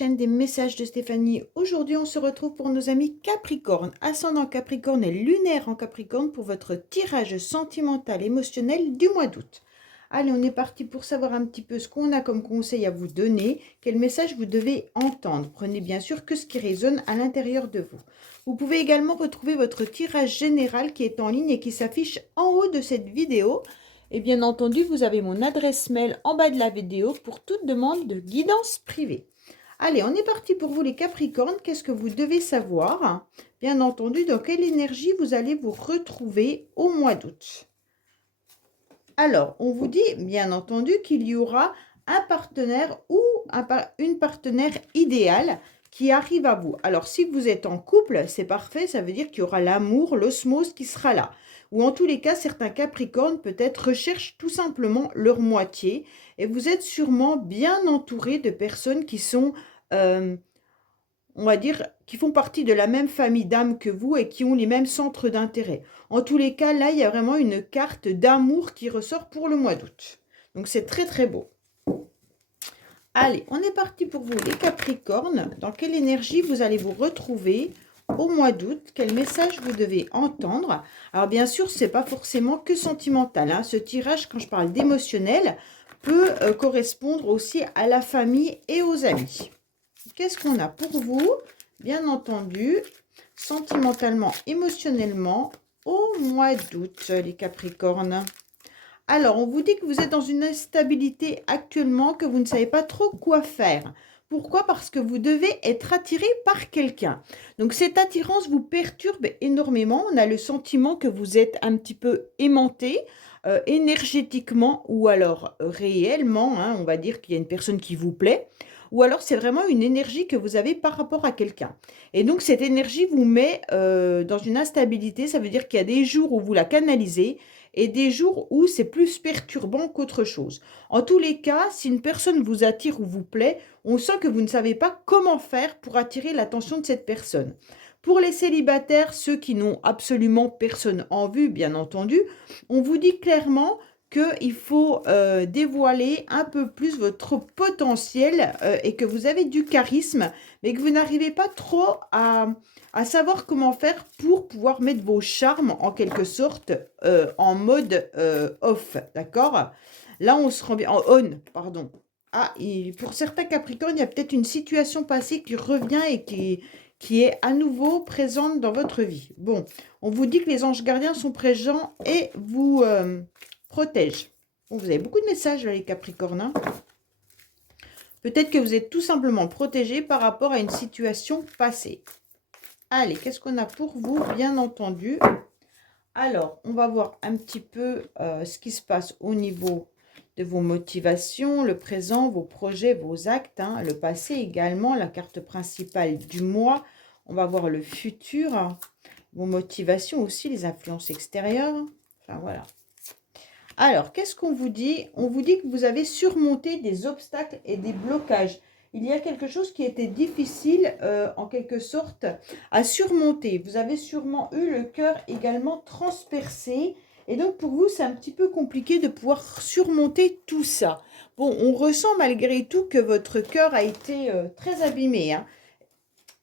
chaîne des messages de Stéphanie. Aujourd'hui, on se retrouve pour nos amis Capricorne, ascendant Capricorne et lunaire en Capricorne pour votre tirage sentimental émotionnel du mois d'août. Allez, on est parti pour savoir un petit peu ce qu'on a comme conseil à vous donner, quel message vous devez entendre. Prenez bien sûr que ce qui résonne à l'intérieur de vous. Vous pouvez également retrouver votre tirage général qui est en ligne et qui s'affiche en haut de cette vidéo. Et bien entendu, vous avez mon adresse mail en bas de la vidéo pour toute demande de guidance privée. Allez, on est parti pour vous les Capricornes. Qu'est-ce que vous devez savoir? Bien entendu, dans quelle énergie vous allez vous retrouver au mois d'août? Alors, on vous dit, bien entendu, qu'il y aura un partenaire ou une partenaire idéale qui arrive à vous. Alors, si vous êtes en couple, c'est parfait, ça veut dire qu'il y aura l'amour, l'osmose qui sera là. Ou en tous les cas, certains Capricornes peut-être recherchent tout simplement leur moitié. Et vous êtes sûrement bien entouré de personnes qui sont, on va dire, qui font partie de la même famille d'âmes que vous et qui ont les mêmes centres d'intérêt. En tous les cas, là, il y a vraiment une carte d'amour qui ressort pour le mois d'août. Donc, c'est très, très beau. Allez, on est parti pour vous, les Capricornes. Dans quelle énergie vous allez vous retrouver au mois d'août? Quel message vous devez entendre? Alors, bien sûr, ce n'est pas forcément que sentimental, hein. Ce tirage, quand je parle d'émotionnel, peut correspondre aussi à la famille et aux amis. Qu'est-ce qu'on a pour vous? Bien entendu, sentimentalement, émotionnellement, au mois d'août, les Capricornes. Alors, on vous dit que vous êtes dans une instabilité actuellement, que vous ne savez pas trop quoi faire. Pourquoi? Parce que vous devez être attiré par quelqu'un. Donc, cette attirance vous perturbe énormément. On a le sentiment que vous êtes un petit peu aimanté, énergétiquement ou alors réellement, hein, on va dire qu'il y a une personne qui vous plaît. Ou alors, c'est vraiment une énergie que vous avez par rapport à quelqu'un. Et donc, cette énergie vous met dans une instabilité. Ça veut dire qu'il y a des jours où vous la canalisez et des jours où c'est plus perturbant qu'autre chose. En tous les cas, si une personne vous attire ou vous plaît, on sent que vous ne savez pas comment faire pour attirer l'attention de cette personne. Pour les célibataires, ceux qui n'ont absolument personne en vue, bien entendu, on vous dit clairement qu'il faut dévoiler un peu plus votre potentiel et que vous avez du charisme, mais que vous n'arrivez pas trop à savoir comment faire pour pouvoir mettre vos charmes en quelque sorte en mode off, d'accord? Là, on se rend bien en on, pardon. Ah, pour certains Capricornes, il y a peut-être une situation passée qui revient et qui est à nouveau présente dans votre vie. Bon, on vous dit que les anges gardiens sont présents et vous protègent. Bon, vous avez beaucoup de messages là, les Capricornes, hein. Peut-être que vous êtes tout simplement protégé par rapport à une situation passée. Allez, qu'est-ce qu'on a pour vous, bien entendu? Alors, on va voir un petit peu ce qui se passe au niveau de vos motivations, le présent, vos projets, vos actes, hein, le passé également, la carte principale du mois. On va voir le futur, hein, vos motivations aussi, les influences extérieures. Enfin, voilà. Alors, qu'est-ce qu'on vous dit? On vous dit que vous avez surmonté des obstacles et des blocages. Il y a quelque chose qui était difficile, en quelque sorte, à surmonter. Vous avez sûrement eu le cœur également transpercé. Et donc, pour vous, c'est un petit peu compliqué de pouvoir surmonter tout ça. Bon, on ressent malgré tout que votre cœur a été très abîmé, hein.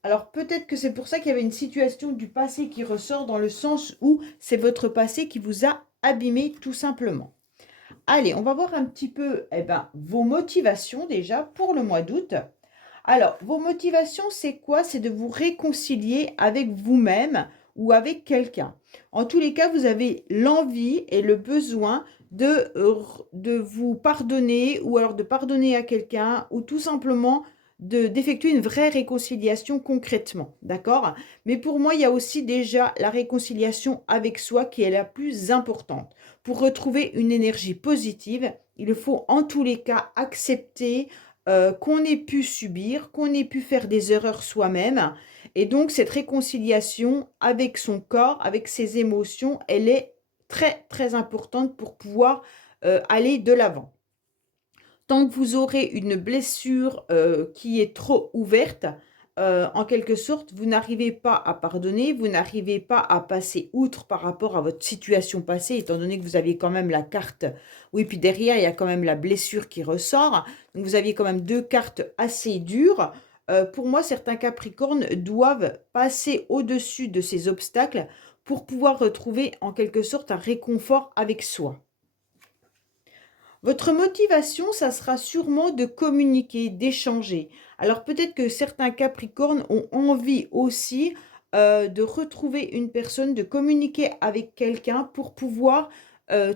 Alors, peut-être que c'est pour ça qu'il y avait une situation du passé qui ressort dans le sens où c'est votre passé qui vous a abîmé tout simplement. Allez, on va voir un petit peu vos motivations déjà pour le mois d'août. Alors, vos motivations, c'est quoi? C'est de vous réconcilier avec vous-même ou avec quelqu'un. En tous les cas, vous avez l'envie et le besoin de vous pardonner ou alors de pardonner à quelqu'un ou tout simplement d'effectuer une vraie réconciliation concrètement, d'accord? Mais pour moi, il y a aussi déjà la réconciliation avec soi qui est la plus importante. Pour retrouver une énergie positive, il faut en tous les cas accepter qu'on ait pu subir, qu'on ait pu faire des erreurs soi-même. Et donc, cette réconciliation avec son corps, avec ses émotions, elle est très, très importante pour pouvoir aller de l'avant. Tant que vous aurez une blessure qui est trop ouverte, en quelque sorte, vous n'arrivez pas à pardonner, vous n'arrivez pas à passer outre par rapport à votre situation passée, étant donné que vous aviez quand même la carte. Oui, puis derrière, il y a quand même la blessure qui ressort. Donc, vous aviez quand même deux cartes assez dures. pour moi, certains Capricornes doivent passer au-dessus de ces obstacles pour pouvoir retrouver en quelque sorte un réconfort avec soi. Votre motivation, ça sera sûrement de communiquer, d'échanger. Alors peut-être que certains Capricornes ont envie aussi de retrouver une personne, de communiquer avec quelqu'un pour pouvoir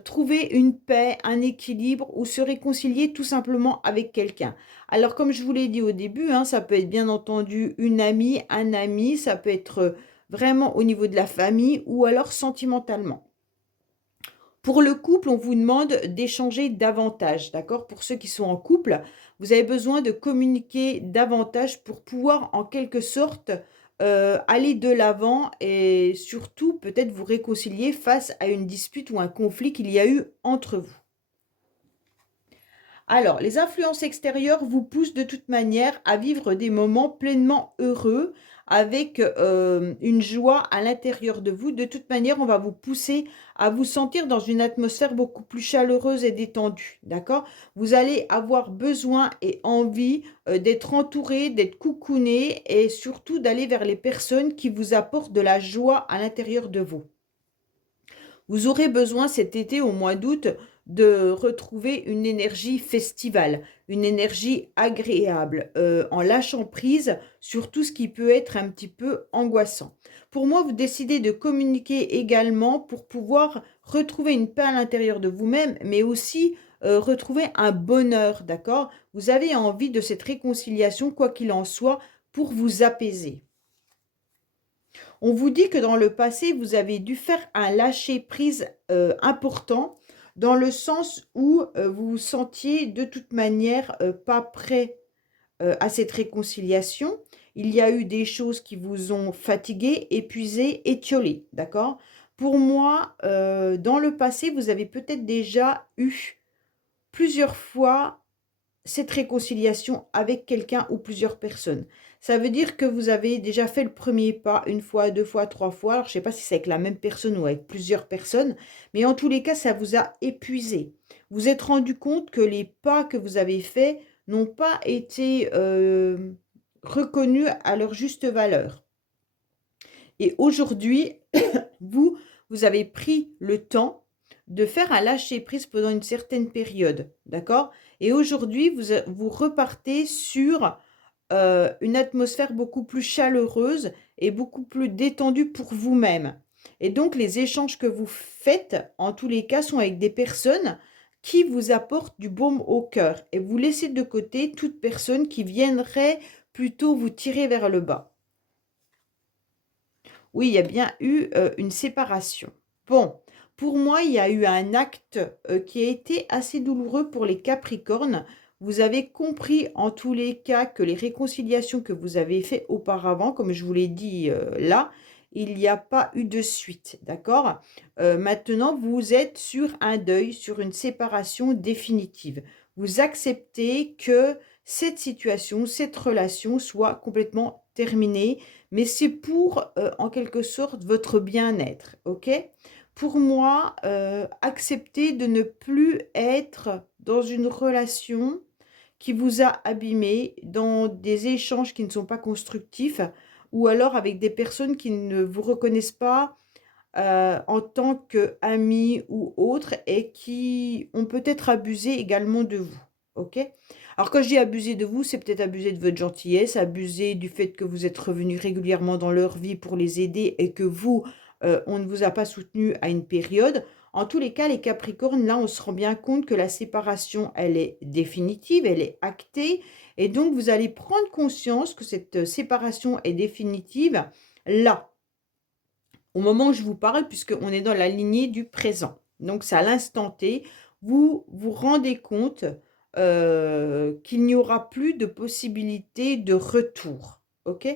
trouver une paix, un équilibre ou se réconcilier tout simplement avec quelqu'un. Alors comme je vous l'ai dit au début, hein, ça peut être bien entendu une amie, un ami, ça peut être vraiment au niveau de la famille ou alors sentimentalement. Pour le couple, on vous demande d'échanger davantage, d'accord? Pour ceux qui sont en couple, vous avez besoin de communiquer davantage pour pouvoir, en quelque sorte, aller de l'avant et surtout peut-être vous réconcilier face à une dispute ou un conflit qu'il y a eu entre vous. Alors, les influences extérieures vous poussent de toute manière à vivre des moments pleinement heureux avec une joie à l'intérieur de vous. De toute manière, on va vous pousser à vous sentir dans une atmosphère beaucoup plus chaleureuse et détendue. D'accord? Vous allez avoir besoin et envie d'être entouré, d'être coucouné et surtout d'aller vers les personnes qui vous apportent de la joie à l'intérieur de vous. Vous aurez besoin cet été, au mois d'août, de retrouver une énergie festivale, une énergie agréable, en lâchant prise sur tout ce qui peut être un petit peu angoissant. Pour moi, vous décidez de communiquer également pour pouvoir retrouver une paix à l'intérieur de vous-même, mais aussi retrouver un bonheur, d'accord? Vous avez envie de cette réconciliation, quoi qu'il en soit, pour vous apaiser. On vous dit que dans le passé, vous avez dû faire un lâcher-prise important, dans le sens où vous vous sentiez de toute manière pas prêt à cette réconciliation. Il y a eu des choses qui vous ont fatigué, épuisé, étiolé, d'accord? Pour moi, dans le passé, vous avez peut-être déjà eu plusieurs fois cette réconciliation avec quelqu'un ou plusieurs personnes. Ça veut dire que vous avez déjà fait le premier pas une fois, deux fois, trois fois. Alors, je ne sais pas si c'est avec la même personne ou avec plusieurs personnes, mais en tous les cas, ça vous a épuisé. Vous êtes rendu compte que les pas que vous avez faits n'ont pas été reconnus à leur juste valeur. Et aujourd'hui, vous, vous avez pris le temps de faire un lâcher-prise pendant une certaine période, d'accord? Et aujourd'hui, vous repartez sur une atmosphère beaucoup plus chaleureuse et beaucoup plus détendue pour vous-même. Et donc, les échanges que vous faites, en tous les cas, sont avec des personnes qui vous apportent du baume au cœur. Et vous laissez de côté toute personne qui viendrait plutôt vous tirer vers le bas. Oui, il y a bien eu une séparation. Bon, pour moi, il y a eu un acte qui a été assez douloureux pour les Capricornes. Vous avez compris en tous les cas que les réconciliations que vous avez faites auparavant, comme je vous l'ai dit là, il n'y a pas eu de suite, d'accord? Maintenant, vous êtes sur un deuil, sur une séparation définitive. Vous acceptez que cette situation, cette relation soit complètement terminée, mais c'est pour, en quelque sorte, votre bien-être, OK? Pour moi, accepter de ne plus être dans une relation qui vous a abîmé, dans des échanges qui ne sont pas constructifs ou alors avec des personnes qui ne vous reconnaissent pas, en tant qu'amis ou autres et qui ont peut-être abusé également de vous, OK? Alors quand je dis abuser de vous, c'est peut-être abuser de votre gentillesse, abuser du fait que vous êtes revenu régulièrement dans leur vie pour les aider et que vous, on ne vous a pas soutenu à une période. En tous les cas, les Capricornes, là, on se rend bien compte que la séparation, elle est définitive, elle est actée et donc vous allez prendre conscience que cette séparation est définitive là, au moment où je vous parle, puisqu'on est dans la lignée du présent. Donc, c'est à l'instant T, vous vous rendez compte qu'il n'y aura plus de possibilité de retour. OK?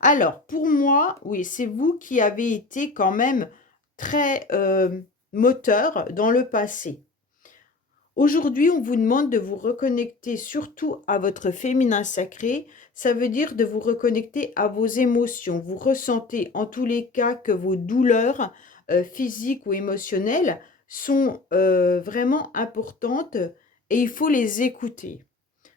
Alors, pour moi, oui, c'est vous qui avez été quand même très moteur dans le passé. Aujourd'hui, on vous demande de vous reconnecter surtout à votre féminin sacré. Ça veut dire de vous reconnecter à vos émotions. Vous ressentez en tous les cas que vos douleurs physiques ou émotionnelles sont vraiment importantes et il faut les écouter.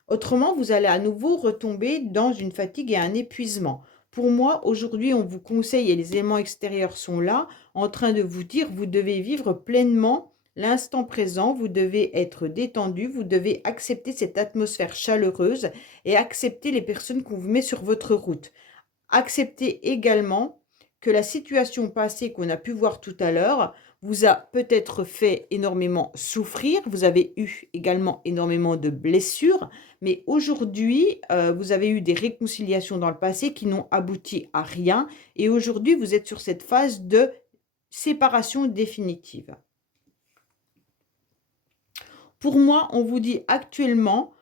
Autrement, vous allez à nouveau retomber dans une fatigue et un épuisement. Pour moi, aujourd'hui, on vous conseille, et les éléments extérieurs sont là, en train de vous dire, vous devez vivre pleinement l'instant présent, vous devez être détendu, vous devez accepter cette atmosphère chaleureuse et accepter les personnes qu'on vous met sur votre route. Acceptez également que la situation passée qu'on a pu voir tout à l'heure vous a peut-être fait énormément souffrir. Vous avez eu également énormément de blessures, mais aujourd'hui, vous avez eu des réconciliations dans le passé qui n'ont abouti à rien. Et aujourd'hui, vous êtes sur cette phase de séparation définitive. Pour moi, on vous dit actuellement,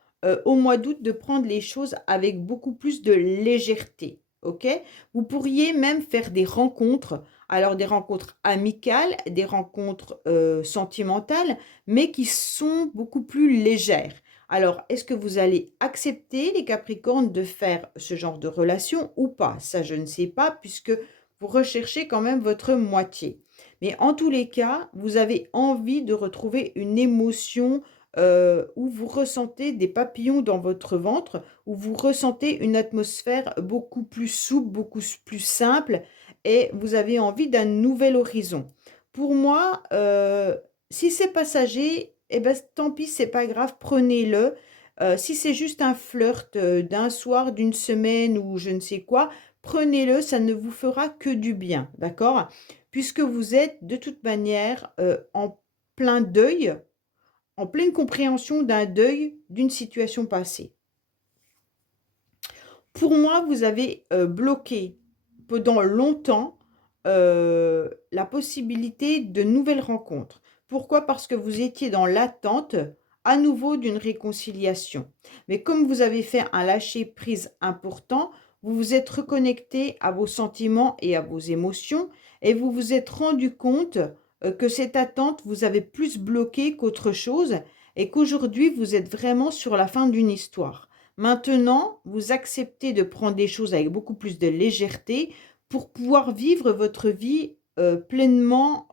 au mois d'août, de prendre les choses avec beaucoup plus de légèreté. OK? Vous pourriez même faire des rencontres, alors des rencontres amicales, des rencontres sentimentales, mais qui sont beaucoup plus légères. Alors, est-ce que vous allez accepter, les Capricornes, de faire ce genre de relation ou pas? Ça, je ne sais pas, puisque vous recherchez quand même votre moitié. Mais en tous les cas, vous avez envie de retrouver une émotion où vous ressentez des papillons dans votre ventre, où vous ressentez une atmosphère beaucoup plus souple, beaucoup plus simple, et vous avez envie d'un nouvel horizon. Pour moi, si c'est passager, eh ben, tant pis, c'est pas grave, prenez-le. Si c'est juste un flirt d'un soir, d'une semaine ou je ne sais quoi, prenez-le, ça ne vous fera que du bien, d'accord? Puisque vous êtes de toute manière en plein deuil, en pleine compréhension d'un deuil d'une situation passée. Pour moi, vous avez bloqué pendant longtemps la possibilité de nouvelles rencontres. Pourquoi? Parce que vous étiez dans l'attente à nouveau d'une réconciliation. Mais comme vous avez fait un lâcher-prise important, vous vous êtes reconnecté à vos sentiments et à vos émotions et vous vous êtes rendu compte que cette attente vous avait plus bloqué qu'autre chose et qu'aujourd'hui vous êtes vraiment sur la fin d'une histoire. Maintenant, vous acceptez de prendre des choses avec beaucoup plus de légèreté pour pouvoir vivre votre vie pleinement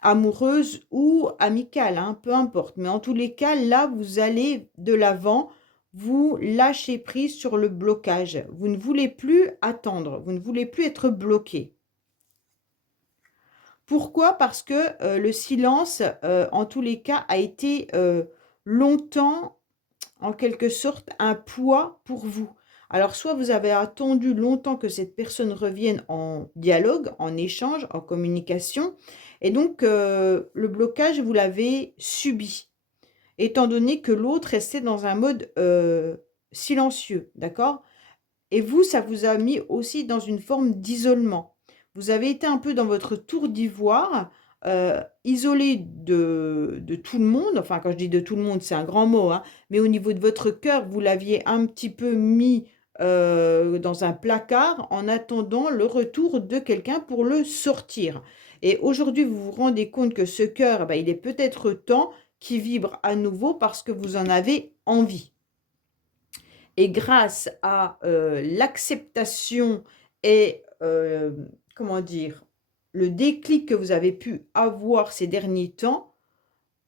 amoureuse ou amicale, hein, peu importe. Mais en tous les cas, là, vous allez de l'avant, vous lâchez prise sur le blocage. Vous ne voulez plus attendre, vous ne voulez plus être bloqué. Pourquoi? Parce que le silence, en tous les cas, a été longtemps en quelque sorte un poids pour vous. Alors, soit vous avez attendu longtemps que cette personne revienne en dialogue, en échange, en communication, et donc le blocage, vous l'avez subi, étant donné que l'autre restait dans un mode silencieux, d'accord? Et vous, ça vous a mis aussi dans une forme d'isolement. Vous avez été un peu dans votre tour d'ivoire, isolé de tout le monde. Enfin, quand je dis de tout le monde, c'est un grand mot, hein, mais au niveau de votre cœur, vous l'aviez un petit peu mis dans un placard en attendant le retour de quelqu'un pour le sortir. Et aujourd'hui, vous vous rendez compte que ce cœur, eh ben, il est peut-être temps qu'il vibre à nouveau parce que vous en avez envie. Et grâce à l'acceptation et, comment dire, le déclic que vous avez pu avoir ces derniers temps,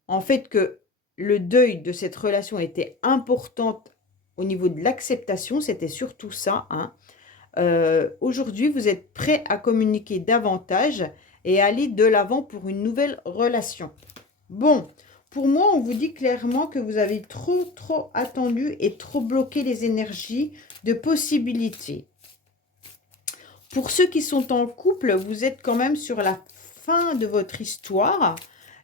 en fait que le deuil de cette relation était importante au niveau de l'acceptation, c'était surtout ça, hein. Aujourd'hui, vous êtes prêt à communiquer davantage et à aller de l'avant pour une nouvelle relation. Bon, pour moi, on vous dit clairement que vous avez trop attendu et trop bloqué les énergies de possibilités. Pour ceux qui sont en couple, vous êtes quand même sur la fin de votre histoire,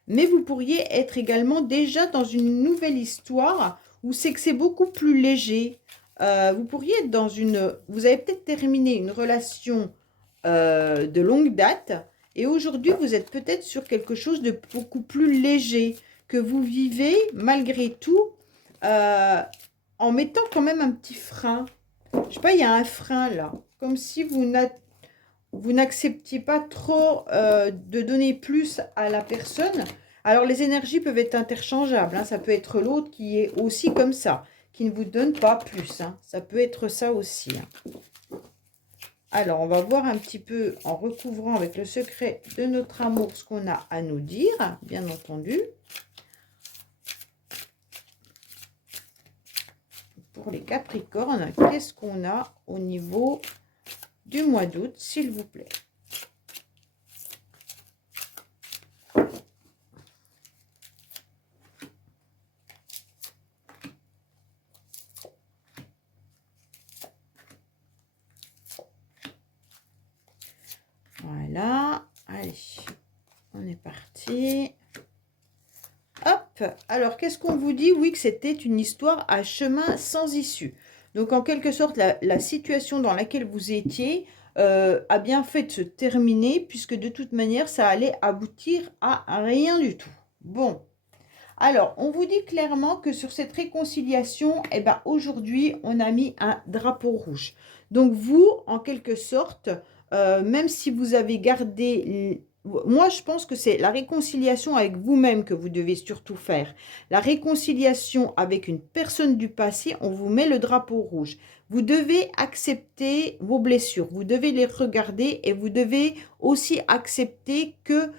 mais vous pourriez être également déjà dans une nouvelle histoire où c'est que c'est beaucoup plus léger. Vous pourriez être dans une... Vous avez peut-être terminé une relation de longue date et aujourd'hui, vous êtes peut-être sur quelque chose de beaucoup plus léger que vous vivez malgré tout en mettant quand même un petit frein. Je sais pas, il y a un frein là, comme si vous n'acceptiez pas trop de donner plus à la personne. Alors, les énergies peuvent être interchangeables, hein. Ça peut être l'autre qui est aussi comme ça, qui ne vous donne pas plus, hein. Ça peut être ça aussi, hein. Alors, on va voir un petit peu, en recouvrant avec le secret de notre amour, ce qu'on a à nous dire, bien entendu. pour les Capricornes, qu'est-ce qu'on a au niveau du mois d'août, s'il vous plaît? Voilà, allez, on est parti. Hop, alors qu'est-ce qu'on vous dit? Oui, que c'était une histoire à chemin sans issue. Donc en quelque sorte, la situation dans laquelle vous étiez a bien fait de se terminer, puisque de toute manière, ça allait aboutir à rien du tout. Bon, alors on vous dit clairement que sur cette réconciliation, eh ben, aujourd'hui, on a mis un drapeau rouge. Donc vous, en quelque sorte, même si vous avez gardé... Moi, je pense que c'est la réconciliation avec vous-même que vous devez surtout faire. La réconciliation avec une personne du passé, on vous met le drapeau rouge. Vous devez accepter vos blessures, vous devez les regarder et vous devez aussi accepter que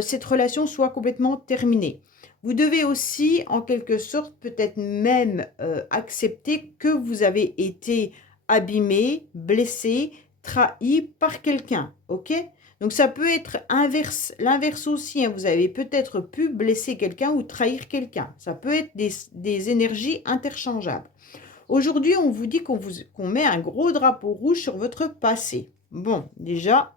cette relation soit complètement terminée. Vous devez aussi, en quelque sorte, peut-être même accepter que vous avez été abîmé, blessé, trahi par quelqu'un, ok? Donc ça peut être l'inverse aussi, hein. Vous avez peut-être pu blesser quelqu'un ou trahir quelqu'un. Ça peut être des énergies interchangeables. Aujourd'hui, on vous dit qu'on met un gros drapeau rouge sur votre passé. Bon, déjà,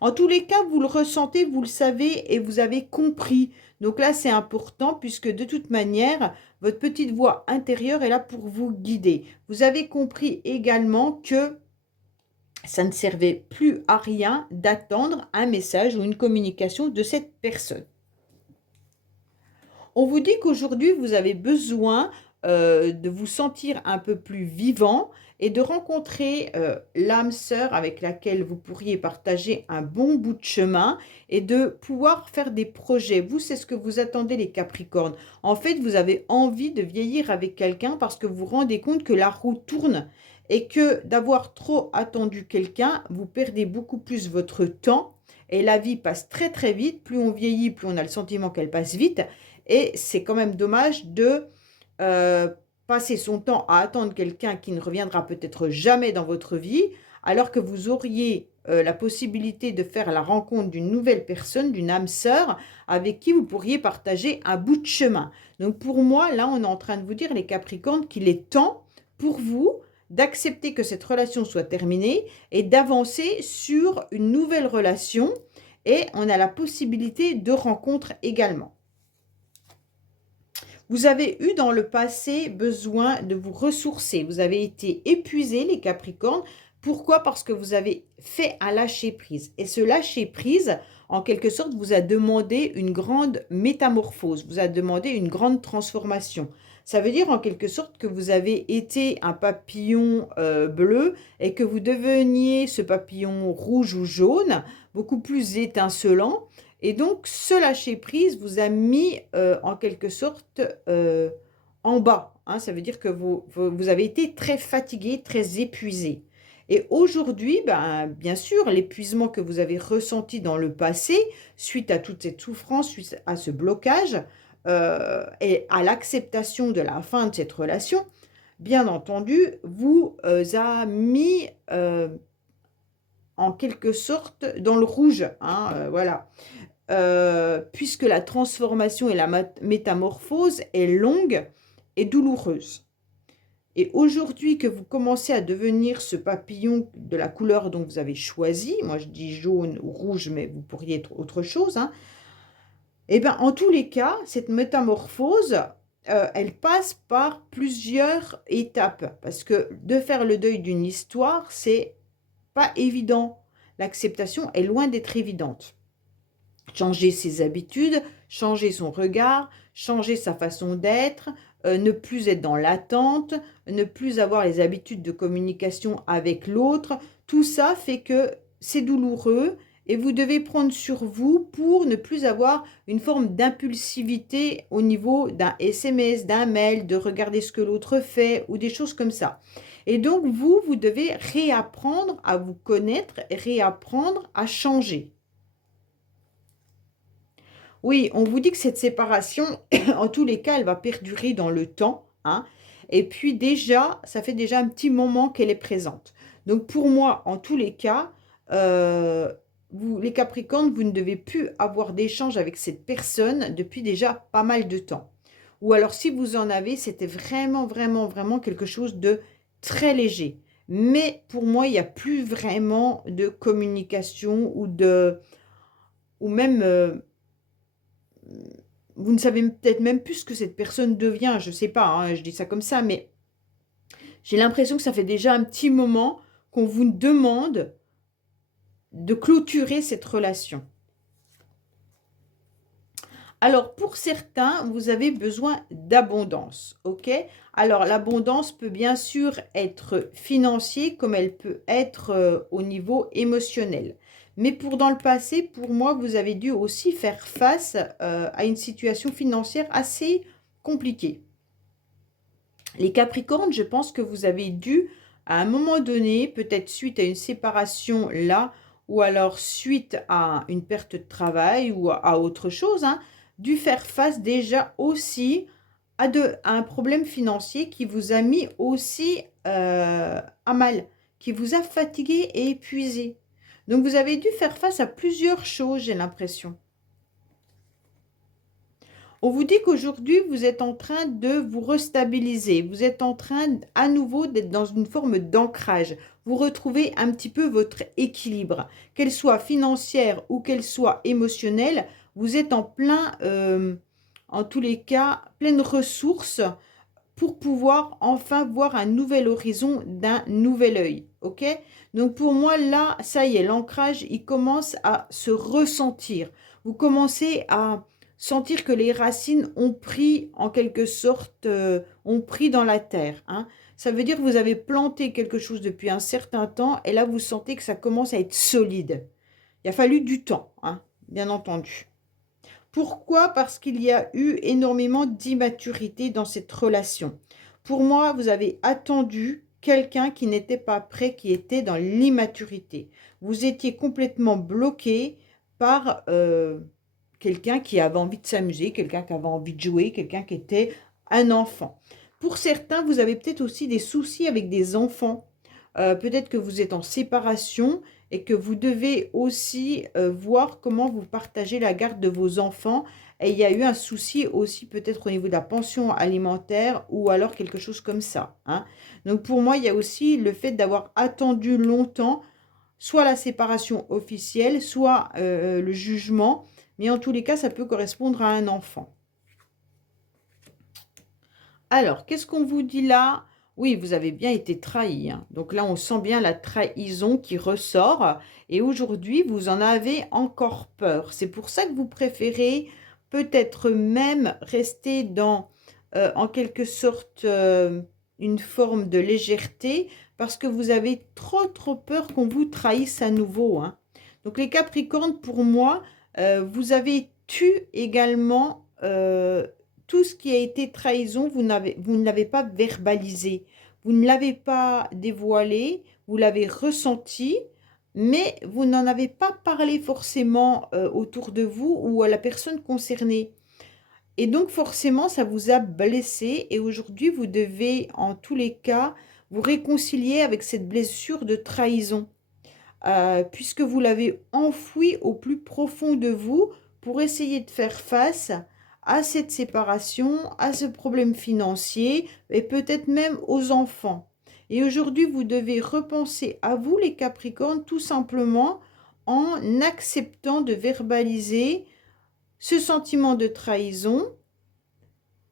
en tous les cas, vous le ressentez, vous le savez et vous avez compris. Donc là, c'est important puisque de toute manière, votre petite voix intérieure est là pour vous guider. Vous avez compris également que ça ne servait plus à rien d'attendre un message ou une communication de cette personne. On vous dit qu'aujourd'hui, vous avez besoin de vous sentir un peu plus vivant et de rencontrer l'âme sœur avec laquelle vous pourriez partager un bon bout de chemin et de pouvoir faire des projets. Vous, c'est ce que vous attendez les Capricornes. En fait, vous avez envie de vieillir avec quelqu'un parce que vous vous rendez compte que la roue tourne et que d'avoir trop attendu quelqu'un, vous perdez beaucoup plus votre temps et la vie passe très très vite. Plus on vieillit, plus on a le sentiment qu'elle passe vite. Et c'est quand même dommage de euh, passer son temps à attendre quelqu'un qui ne reviendra peut-être jamais dans votre vie, alors que vous auriez la possibilité de faire la rencontre d'une nouvelle personne, d'une âme sœur, avec qui vous pourriez partager un bout de chemin. Donc pour moi, là, on est en train de vous dire, les Capricornes, qu'il est temps pour vous d'accepter que cette relation soit terminée et d'avancer sur une nouvelle relation. Et on a la possibilité de rencontre également. Vous avez eu dans le passé besoin de vous ressourcer. Vous avez été épuisés, les Capricornes. Pourquoi? Parce que vous avez fait un lâcher-prise. Et ce lâcher-prise, en quelque sorte, vous a demandé une grande métamorphose, vous a demandé une grande transformation. Ça veut dire en quelque sorte que vous avez été un papillon bleu et que vous deveniez ce papillon rouge ou jaune, beaucoup plus étincelant. Et donc, ce lâcher-prise vous a mis en quelque sorte en bas, hein. Ça veut dire que vous avez été très fatigué, très épuisé. Et aujourd'hui, ben, bien sûr, l'épuisement que vous avez ressenti dans le passé, suite à toute cette souffrance, suite à ce blocage, et à l'acceptation de la fin de cette relation, bien entendu, vous a mis en quelque sorte dans le rouge, hein, voilà. Puisque la transformation et la métamorphose est longue et douloureuse. Et aujourd'hui que vous commencez à devenir ce papillon de la couleur dont vous avez choisi, moi je dis jaune ou rouge, mais vous pourriez être autre chose, hein, et bien en tous les cas, cette métamorphose, elle passe par plusieurs étapes. Parce que de faire le deuil d'une histoire, c'est pas évident. L'acceptation est loin d'être évidente. Changer ses habitudes, changer son regard, changer sa façon d'être, ne plus être dans l'attente, ne plus avoir les habitudes de communication avec l'autre. Tout ça fait que c'est douloureux et vous devez prendre sur vous pour ne plus avoir une forme d'impulsivité au niveau d'un SMS, d'un mail, de regarder ce que l'autre fait ou des choses comme ça. Et donc, vous devez réapprendre à vous connaître, réapprendre à changer. Oui, on vous dit que cette séparation, en tous les cas, elle va perdurer dans le temps, hein, Et puis déjà, ça fait déjà un petit moment qu'elle est présente. Donc pour moi, en tous les cas, vous, les Capricornes, vous ne devez plus avoir d'échange avec cette personne depuis déjà pas mal de temps. Ou alors si vous en avez, c'était vraiment, vraiment, vraiment quelque chose de très léger. Mais pour moi, il n'y a plus vraiment de communication ou même, vous ne savez peut-être même plus ce que cette personne devient. Je ne sais pas, hein, je dis ça comme ça, mais j'ai l'impression que ça fait déjà un petit moment qu'on vous demande de clôturer cette relation. Alors, pour certains, vous avez besoin d'abondance, ok? Alors, l'abondance peut bien sûr être financière comme elle peut être au niveau émotionnel. Mais dans le passé, pour moi, vous avez dû aussi faire face à une situation financière assez compliquée. Les Capricornes, je pense que vous avez dû, à un moment donné, peut-être suite à une séparation là, ou alors suite à une perte de travail ou à autre chose, hein, dû faire face déjà aussi à un problème financier qui vous a mis aussi à mal, qui vous a fatigué et épuisé. Donc vous avez dû faire face à plusieurs choses, j'ai l'impression. On vous dit qu'aujourd'hui, vous êtes en train de vous restabiliser. Vous êtes en train à nouveau d'être dans une forme d'ancrage. Vous retrouvez un petit peu votre équilibre. Qu'elle soit financière ou qu'elle soit émotionnelle, vous êtes en plein, en tous les cas, pleine ressources pour pouvoir enfin voir un nouvel horizon d'un nouvel œil. Ok? Donc pour moi, là, ça y est, l'ancrage, il commence à se ressentir. Vous commencez à sentir que les racines ont pris, en quelque sorte, ont pris dans la terre. Hein. Ça veut dire que vous avez planté quelque chose depuis un certain temps et là, vous sentez que ça commence à être solide. Il a fallu du temps, hein, bien entendu. Pourquoi? Parce qu'il y a eu énormément d'immaturité dans cette relation. Pour moi, vous avez attendu quelqu'un qui n'était pas prêt, qui était dans l'immaturité. Vous étiez complètement bloqué par quelqu'un qui avait envie de s'amuser, quelqu'un qui avait envie de jouer, quelqu'un qui était un enfant. Pour certains, vous avez peut-être aussi des soucis avec des enfants. Peut-être que vous êtes en séparation et que vous devez aussi voir comment vous partagez la garde de vos enfants. Et il y a eu un souci aussi peut-être au niveau de la pension alimentaire ou alors quelque chose comme ça. Hein. Donc pour moi, il y a aussi le fait d'avoir attendu longtemps, soit la séparation officielle, soit le jugement. Mais en tous les cas, ça peut correspondre à un enfant. Alors, qu'est-ce qu'on vous dit là? Oui, vous avez bien été trahi. Hein. Donc là, on sent bien la trahison qui ressort. Et aujourd'hui, vous en avez encore peur. C'est pour ça que vous préférez peut-être même rester dans, en quelque sorte, une forme de légèreté parce que vous avez trop peur qu'on vous trahisse à nouveau. Hein. Donc les Capricornes, pour moi, vous avez tu également tout ce qui a été trahison, vous ne l'avez pas verbalisé, vous ne l'avez pas dévoilé, vous l'avez ressenti, mais vous n'en avez pas parlé forcément autour de vous ou à la personne concernée. Et donc forcément, ça vous a blessé et aujourd'hui, vous devez en tous les cas vous réconcilier avec cette blessure de trahison, puisque vous l'avez enfouie au plus profond de vous pour essayer de faire face à cette séparation, à ce problème financier et peut-être même aux enfants. Et aujourd'hui, vous devez repenser à vous, les Capricornes, tout simplement en acceptant de verbaliser ce sentiment de trahison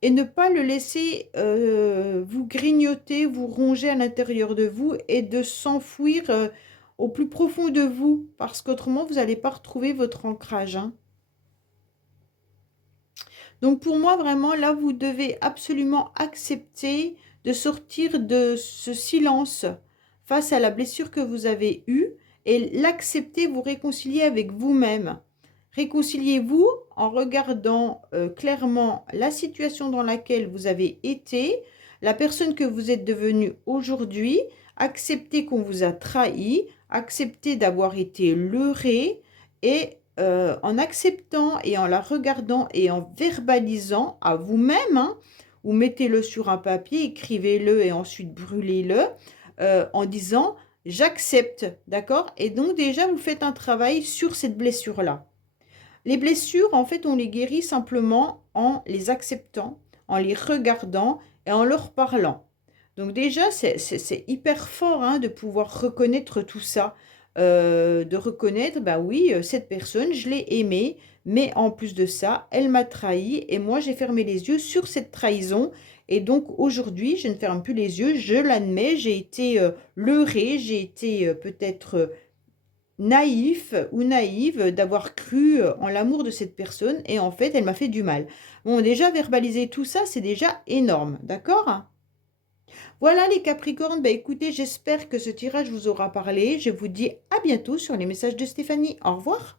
et ne pas le laisser vous grignoter, vous ronger à l'intérieur de vous et de s'enfouir au plus profond de vous, parce qu'autrement, vous n'allez pas retrouver votre ancrage. Hein. Donc pour moi, vraiment, là, vous devez absolument accepter de sortir de ce silence face à la blessure que vous avez eue et l'accepter, vous réconcilier avec vous-même. Réconciliez-vous en regardant clairement la situation dans laquelle vous avez été, la personne que vous êtes devenue aujourd'hui, acceptez qu'on vous a trahi, acceptez d'avoir été leurré et en acceptant et en la regardant et en verbalisant à vous-même, hein, ou mettez-le sur un papier, écrivez-le et ensuite brûlez-le en disant j'accepte, d'accord? Et donc déjà, vous faites un travail sur cette blessure-là. Les blessures, en fait, on les guérit simplement en les acceptant, en les regardant et en leur parlant. Donc déjà, c'est hyper fort hein, de pouvoir reconnaître tout ça, de reconnaître, bah oui, cette personne, je l'ai aimée, mais en plus de ça, elle m'a trahi et moi, j'ai fermé les yeux sur cette trahison. Et donc aujourd'hui, je ne ferme plus les yeux, je l'admets, j'ai été leurrée, j'ai été peut-être naïf ou naïve d'avoir cru en l'amour de cette personne et en fait, elle m'a fait du mal. Bon, déjà, verbaliser tout ça, c'est déjà énorme, d'accord? Voilà les Capricornes, bah écoutez, j'espère que ce tirage vous aura parlé. Je vous dis à bientôt sur les messages de Stéphanie. Au revoir.